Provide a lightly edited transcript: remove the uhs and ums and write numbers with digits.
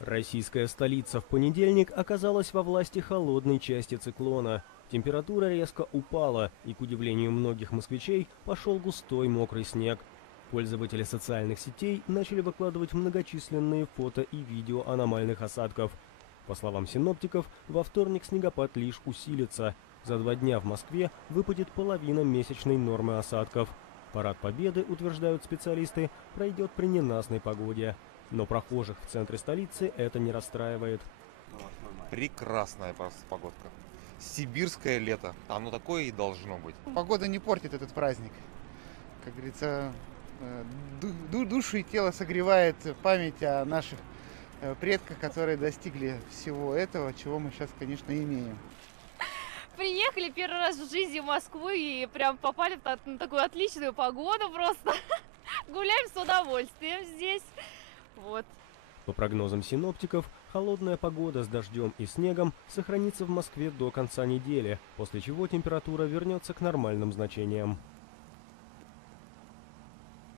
Российская столица в понедельник оказалась во власти холодной части циклона. Температура резко упала, и, к удивлению многих москвичей, пошел густой мокрый снег. Пользователи социальных сетей начали выкладывать многочисленные фото и видео аномальных осадков. По словам синоптиков, во вторник снегопад лишь усилится. За 2 дня в Москве выпадет половина месячной нормы осадков. Парад Победы, утверждают специалисты, пройдет при ненастной погоде. Но прохожих в центре столицы это не расстраивает. Прекрасная просто погодка. Сибирское лето. Оно такое и должно быть. Погода не портит этот праздник. Как говорится, душу и тело согревает память о наших предках, которые достигли всего этого, чего мы сейчас, конечно, имеем. Приехали первый раз в жизни в Москву и прям попали на такую отличную погоду просто. Гуляем с удовольствием здесь. Вот. По прогнозам синоптиков, холодная погода с дождем и снегом сохранится в Москве до конца недели, после чего температура вернется к нормальным значениям.